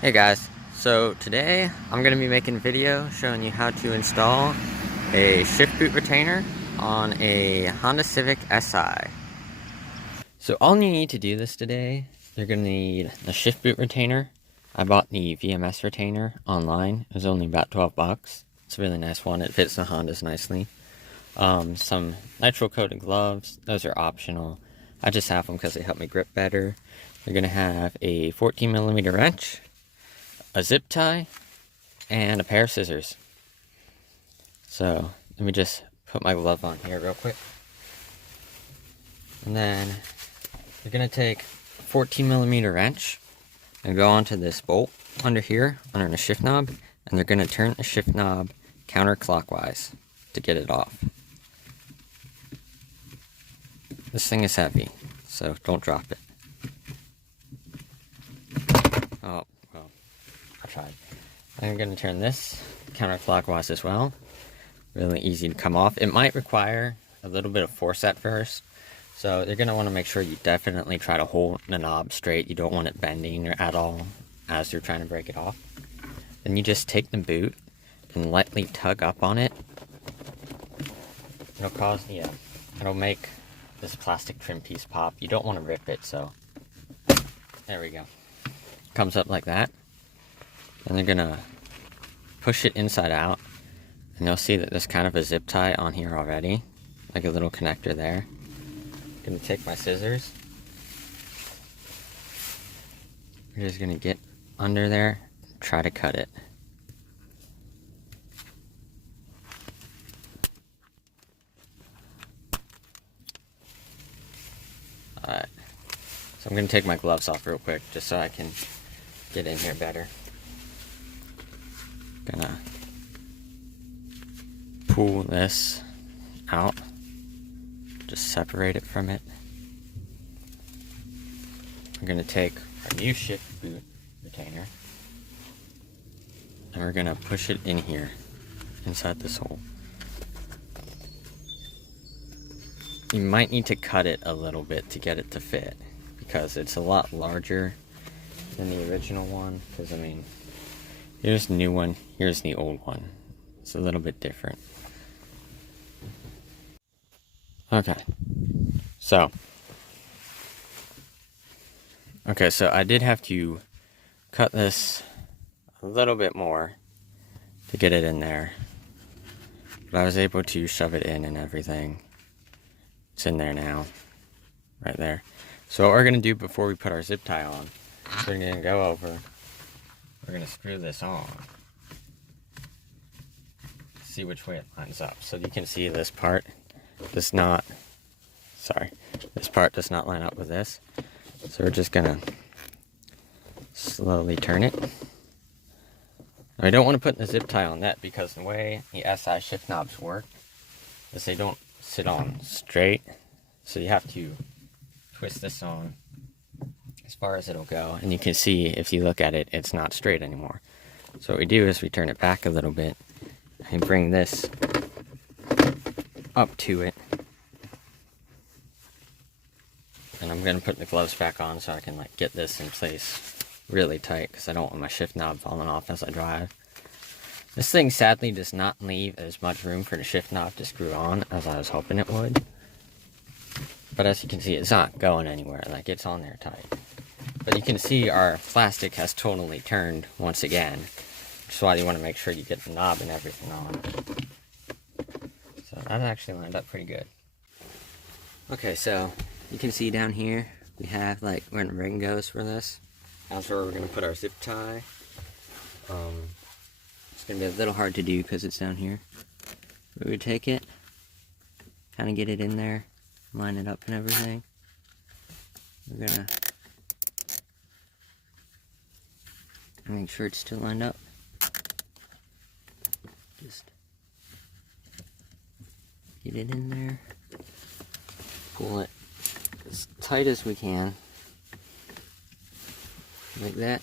Hey guys, so today I'm going to be making a video showing you how to install a shift boot retainer on a Honda Civic Si. So all you need to do this today, you're going to need the shift boot retainer. I bought the VMS retainer online. It was only about 12 bucks. It's a really nice one. It fits the Hondas nicely. Some nitro coated gloves. Those are optional. I just have them because they help me grip better. You're going to have a 14mm wrench, a zip tie, and a pair of scissors. So let me just put my glove on here real quick. And then you're going to take a 14mm wrench and go onto this bolt under here, under the shift knob, and they're going to turn the shift knob counterclockwise to get it off. This thing is heavy, so don't drop it. Oh, well, I tried. I'm going to turn this counterclockwise as well. Really easy to come off. It might require a little bit of force at first, so you're going to want to make sure you definitely try to hold the knob straight. You don't want it bending at all as you're trying to break it off. Then you just take the boot and lightly tug up on it. It'll make this plastic trim piece pop. You don't want to rip it, so there we go. Comes up like that. And they're gonna push it inside out, and you'll see that there's kind of a zip tie on here already, like a little connector there. I'm gonna take my scissors. We're just gonna get under there and try to cut it. Alright, so I'm gonna take my gloves off real quick just so I can get in here better. Gonna pull this out, just separate it from it. We're gonna take our new shift boot retainer and we're gonna push it in here, inside this hole. You might need to cut it a little bit to get it to fit, because it's a lot larger than the original one. Because I mean, here's the new one, here's the old one. It's a little bit different. Okay, so I did have to cut this a little bit more to get it in there, but I was able to shove it in and everything. It's in there now, right there. So what we're gonna do before we put our zip tie on, we're gonna go over, we're gonna screw this on, see which way it lines up. So you can see this part does not, this part does not line up with this. So we're just gonna slowly turn it. Now, I don't want to put the zip tie on that, because the way the SI shift knobs work is they don't sit on straight. So you have to twist this on as far as it'll go, and you can see if you look at it, it's not straight anymore. So what we do is we turn it back a little bit and bring this up to it. And I'm gonna put the gloves back on so I can get this in place really tight, because I don't want my shift knob falling off as I drive. This thing sadly does not leave as much room for the shift knob to screw on as I was hoping it would. But as you can see, it's not going anywhere, it's on there tight. But you can see our plastic has totally turned once again, which is why you want to make sure you get the knob and everything on. So that actually lined up pretty good. Okay, so you can see down here, we have where the ring goes for this. That's where we're going to put our zip tie. It's going to be a little hard to do because it's down here. We would take it, kind of get it in there, line it up and everything. We're going to make sure it's still lined up. Just get it in there, pull it as tight as we can, like that.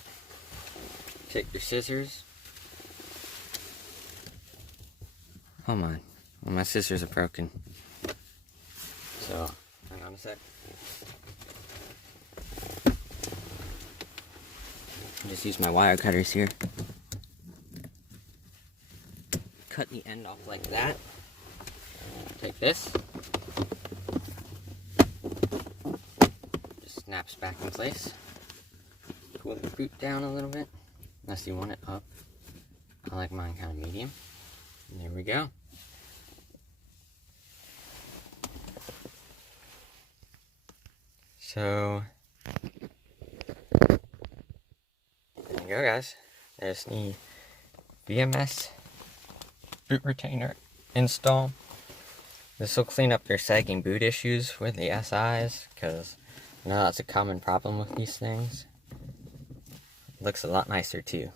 Take your scissors. Oh my, well, my scissors are broken. So, hang on a sec. Just use my wire cutters here. Cut the end off like that. Take this. Just snaps back in place. Pull the boot down a little bit, unless you want it up. I like mine kind of medium. And there we go. So, there you go, guys. There's the VMS boot retainer install. This will clean up your sagging boot issues with the SIs, because I know that's a common problem with these things. It looks a lot nicer too.